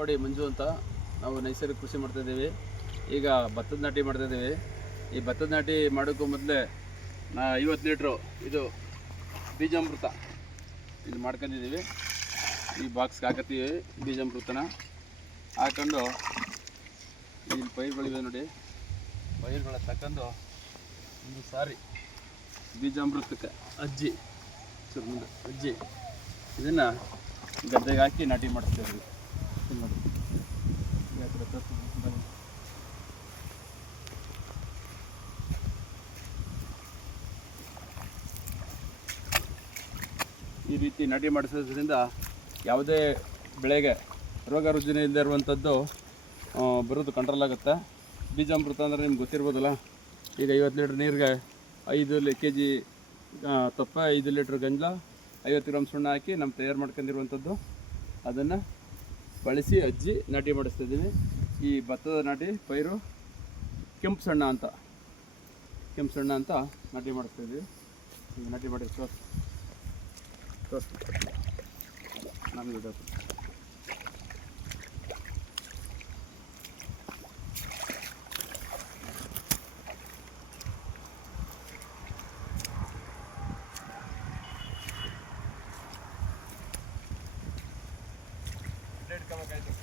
ಕಾಪಾಡಿ ಮಂಜು ಅಂತ. ನಾವು ನೈಸರ್ಗಿಕ ಕೃಷಿ ಮಾಡ್ತಾಯಿದ್ದೀವಿ. ಈಗ ಭತ್ತದ ನಾಟಿ ಮಾಡ್ತಾಯಿದ್ದೀವಿ. ಈ ಭತ್ತದ ನಾಟಿ ಮಾಡೋಕ್ಕೂ ಮೊದಲೇ 50 ಲೀಟ್ರು ಇದು ಬೀಜಾಮೃತ ಇದು ಮಾಡ್ಕೊಂಡಿದ್ದೀವಿ. ಈ ಬಾಕ್ಸ್ಗೆ ಹಾಕತ್ತೀವಿ ಬೀಜಾಮೃತನ ಹಾಕೊಂಡು ಇಲ್ಲಿ ಪೈರುಗಳಿವೆ ನೋಡಿ, ಪೈರುಗಳ ತಗೊಂಡು ಒಂದು ಸಾರಿ ಬೀಜಾಮೃತಕ್ಕೆ ಅಜ್ಜಿ ಇದನ್ನು ಗದ್ದೆಗೆ ಹಾಕಿ ನಾಟಿ ಮಾಡಿಸ್ತೀವಿ. ನೋಡಿ ಈ ರೀತಿ ನಾಟಿ ಮಾಡಿಸೋದ್ರಿಂದ ಯಾವುದೇ ಬೆಳೆಗೆ ರೋಗ ರುಜಿನ ಇಲ್ಲದೆ ಇರುವಂಥದ್ದು ಬರೋದು ಕಂಟ್ರೋಲ್ ಆಗುತ್ತೆ. ಬೀಜಾಮೃತ ಅಂದರೆ ನಿಮ್ಗೆ ಗೊತ್ತಿರ್ಬೋದಲ್ಲ. ಈಗ 50 ಲೀಟ್ರ್ ನೀರಿಗೆ 5 kg ತುಪ್ಪ, 5 ಲೀಟ್ರ್ ಗಂಜಲ, 50 ಗ್ರಾಮ್ ಸುಣ್ಣ ಹಾಕಿ ನಮ್ಮ ತಯಾರು ಮಾಡ್ಕೊಂಡಿರುವಂಥದ್ದು ಅದನ್ನು ಬಳಸಿ ಅಜ್ಜಿ ನಾಟಿ ಮಾಡಿಸ್ತಾಯಿದ್ದೀವಿ. ಈ ಭತ್ತದ ನಾಟಿ ಪೈರು ಕೆಂಪು ಸಣ್ಣ ಅಂತ ನಾಟಿ ಮಾಡಿಸ್ತಾಯಿದ್ದೀವಿ. ಈಗ ನಾಟಿ ಮಾಡಿ ನಾನು ವಿಡಿಯೋ ಇಟ್ಕೋಬೇಕಾಯ್ತು.